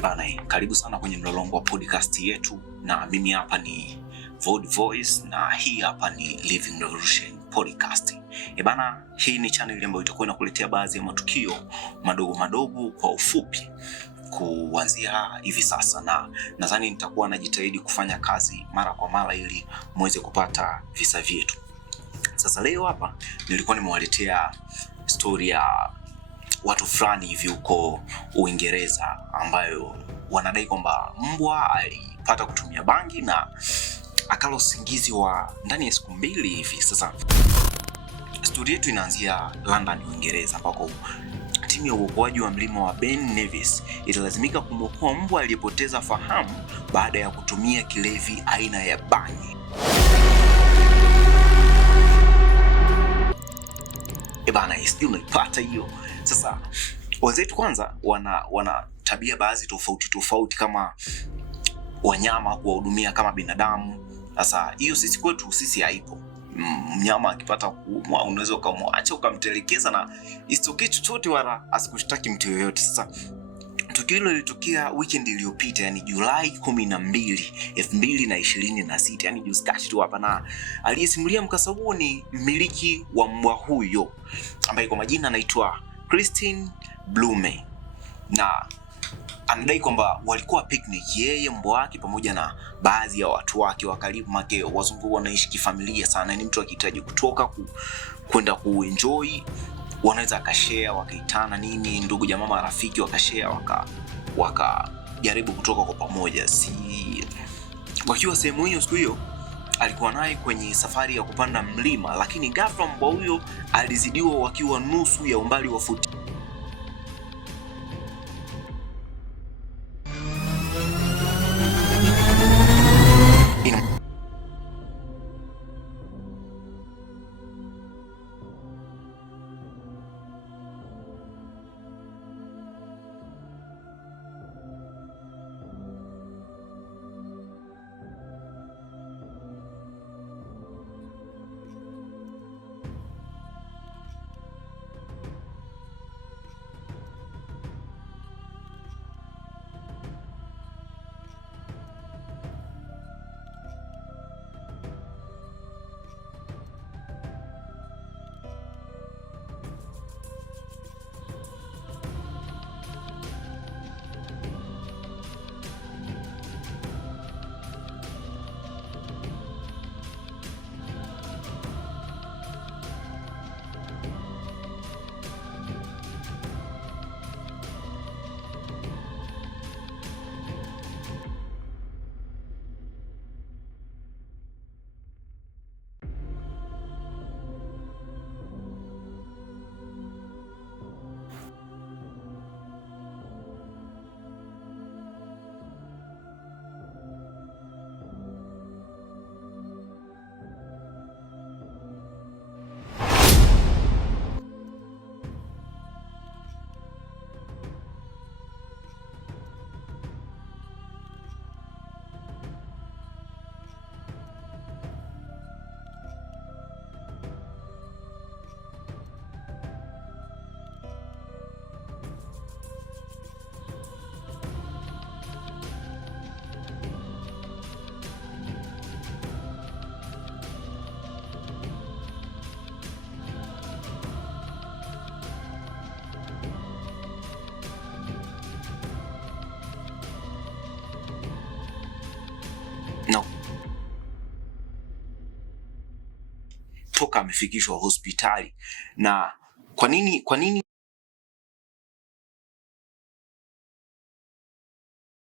Karibu sana kwenye mlolongo wa podcast yetu, na mimi hapa ni Vod Voice na hii hapa ni Living Revolution Podcast. Hii ni channel ambayo itakuwa inakuletea baadhi ya matukio madogo madogo kwa ufupi kuanzia hivi sasa, na nadhani nitakuwa najitahidi kufanya kazi mara kwa mara ili muweze kupata visa vyetu. Sasa leo hapa nilikuwa nimewaletea story ya watu fulani hivi huko Uingereza ambayo wanadai kwamba mbwa alipata kutumia bangi na akala usingizi wa ndani ya siku 2 hivi. Sasa story yetu inaanzia London, Uingereza, ambako timu ya uokoaji wa mlima wa Ben Nevis italazimika kumwokoa mbwa aliyepoteza fahamu baada ya kutumia kilevi aina ya bangi. Sijui unaipata hiyo. Sasa wenzetu kwanza wana tabia baadhi tofauti kama wanyama kuwahudumia kama binadamu. Sasa hiyo sisi haipo. Mnyama akipata kuumwa unaweza ukamwacha ukamtelekeza na isitokee chochote wala asikushtaki mtu yoyote. Sasa tukio hilo lilitokea weekend iliyopita, yani Julai 12, 2026, yani juzi kati tu hapa, na aliyesimulia mkasa huo ni mmiliki wa mbwa huyo ambaye kwa majina anaitwa Christine Blume, na anadai kwamba walikuwa picnic, yeye, mbwa wake pamoja na baadhi ya watu wake wa karibu. Make wazungu wanaishi kifamilia sana, ni mtu akihitaji kutoka kwenda kuenjoy wanaweza akashare, wakaitana nini, ndugu jamaa marafiki wakashare, wakajaribu kutoka kwa pamoja. Wakiwa sehemu hiyo siku hiyo alikuwa naye kwenye safari ya kupanda mlima, lakini ghafla mbwa huyo alizidiwa wakiwa nusu ya umbali wa futi toka amefikishwa hospitali. Na kwa nini